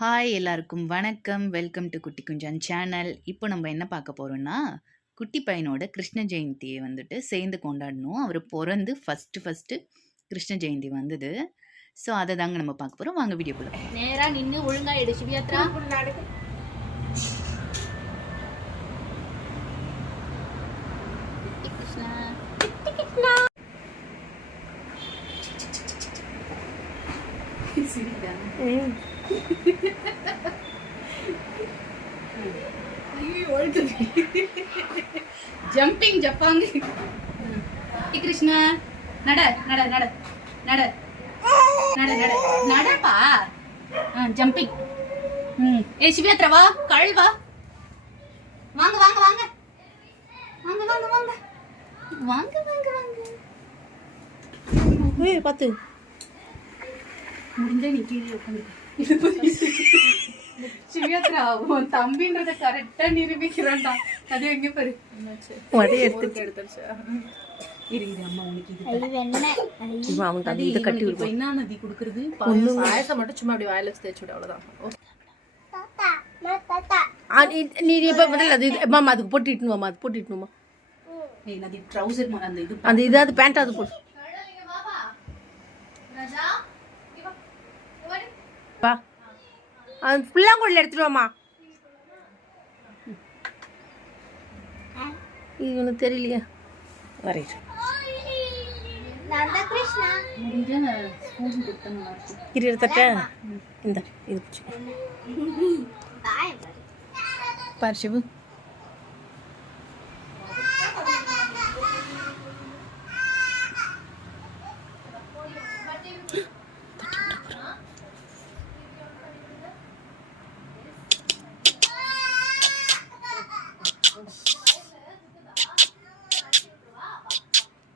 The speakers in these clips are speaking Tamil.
ஹாய் எல்லாருக்கும் வணக்கம். வெல்கம் டு குட்டி குஞ்சான் சேனல். இப்போ நம்ம என்ன பார்க்க போறோம்னா, குட்டி பையனோட கிருஷ்ண ஜெயந்தியை வந்துட்டு சேர்ந்து கொண்டாடணும். அவர் பிறந்து ஃபர்ஸ்ட்டு கிருஷ்ண ஜெயந்தி வந்தது. ஸோ அதை தாங்க நம்ம பார்க்க போகிறோம். வாங்க வீடியோக்குள்ள. நேரா நின்று ஒழுங்கா எடு சிவியாத்ரா. கிருஷ்ணா ஜம்பிங் ஜப்பாங்க. கிருஷ்ணா நட நட நட நட நட நட நடப்பா. ஜம்பிங். ஏ சிவியாத்ரா வா, கழ் வா. வாங்க வாங்க வாங்க வாங்க வாங்க வாங்க வாங்க வாங்க வாங்க. ஏய் பாத்து முடிஞ்சா நீ கீழே உட்காந்து. சிவியாத்ரா உன் தம்பின்றத கரெக்டா நிரூபிக்கிறான்டா. அது எங்க பாரு வடை எடுத்துச்சா. இரு இரு அம்மா உனக்கு இது அவங்க அது இத கட்டி இப்போ என்ன நதி குடுக்குறது? பாயசம் மட்டும் சும்மா அப்படி வாயில தேய்ச்சு விட, அவ்வளவுதான். நீ இப்ப முதல்ல அது மாமா அதுக்கு போட்டுட்டு மாமா அது போட்டுட்டுமா. ஏய் நதி ட்ரவுசர் அந்த இது அந்த இதாவது பேண்ட் அது போடு. வா அந்த புல்லாங்குழல் எடுத்துட்டு வாமா. இது ஒன்றும் தெரியலையா வரையிரு. இரு எடுத்துட்ட இந்த இது பாரு சிவு.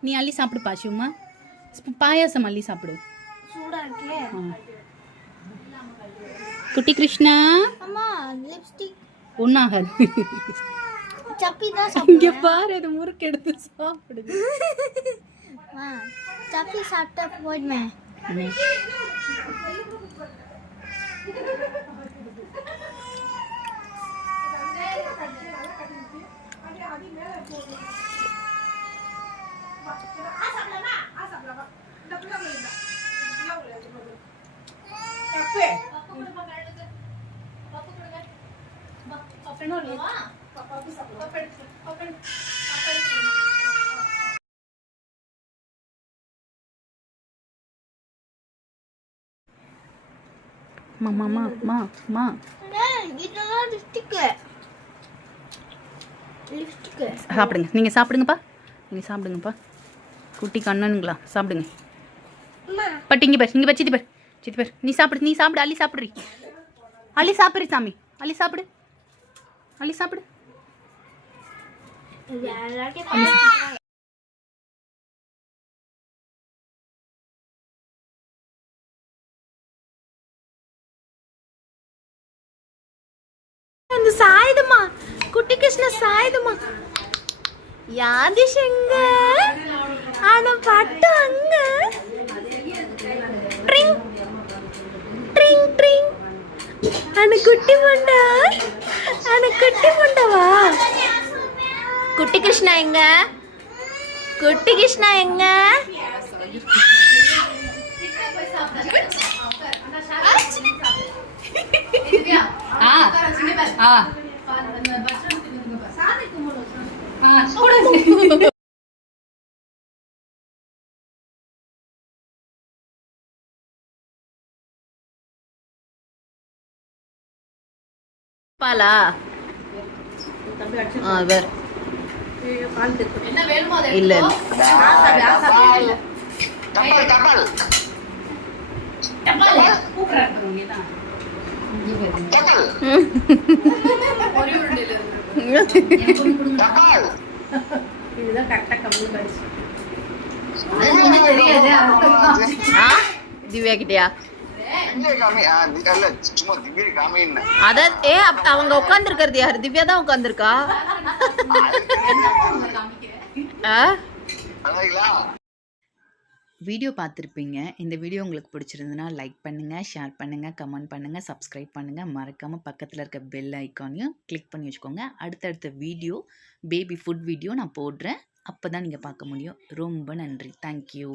நீ அள்ளி சாப்பிடுப்பா சிவமா. பாயாசம் அள்ளி சாப்பிடு. குட்டி கிருஷ்ணா ஒன்னாகாது. இங்க பாரு, அது முறுக்கு எடுத்து சாப்பிடுது. சப்பி சாப்பிட்டா போயிடுவேன். சாப்பிடுங்க, நீங்கள் சாப்பிடுங்கப்பா. நீங்கள் சாப்பிடுங்கப்பா. குட்டி கண்ணனுங்களா சாப்பிடுங்க. பட் இங்கே பேர், இங்கே பேர், சித்தி பேர், சித்தி பேர். நீ சாப்பிடு, நீ சாப்பிடு. அள்ளி சாப்பிட்றி, அள்ளி சாப்பிட்றி சாமி. அள்ளி சாப்பிடு, அள்ளி சாப்பிடு. அந்த சாயுதமா குட்டி கிருஷ்ண சாயுதமா யாதிஷங்க ஆனா பட்டு அங்க ட்ரிங் ட்ரிங் ட்ரிங் அன குட்டி முண்டா அன குட்டி முண்டவா. குட்டி கிருஷ்ணா எங்க? குட்டி கிருஷ்ணா எங்க? பாலா வேற இல்ல இதுதான் கரெக்டா கம்மி படிச்சு திவ்யா கிட்டயா அத அவங்க உட்கார்ந்து இருக்கிறது யாரு? திவ்யா தான் உட்கார்ந்துருக்கா. வீடியோ பார்த்துருப்பீங்க. இந்த வீடியோ உங்களுக்கு பிடிச்சிருந்ததுன்னா லைக் பண்ணுங்கள், ஷேர் பண்ணுங்கள், கமெண்ட் பண்ணுங்கள், சப்ஸ்கிரைப் பண்ணுங்கள். மறக்காமல் பக்கத்தில் இருக்க பெல் ஐக்கானையும் கிளிக் பண்ணி வச்சுக்கோங்க. அடுத்தடுத்த வீடியோ பேபி ஃபுட் வீடியோ நான் போடுறேன். அப்போ தான் நீங்கள் பார்க்க முடியும். ரொம்ப நன்றி. தேங்க்யூ.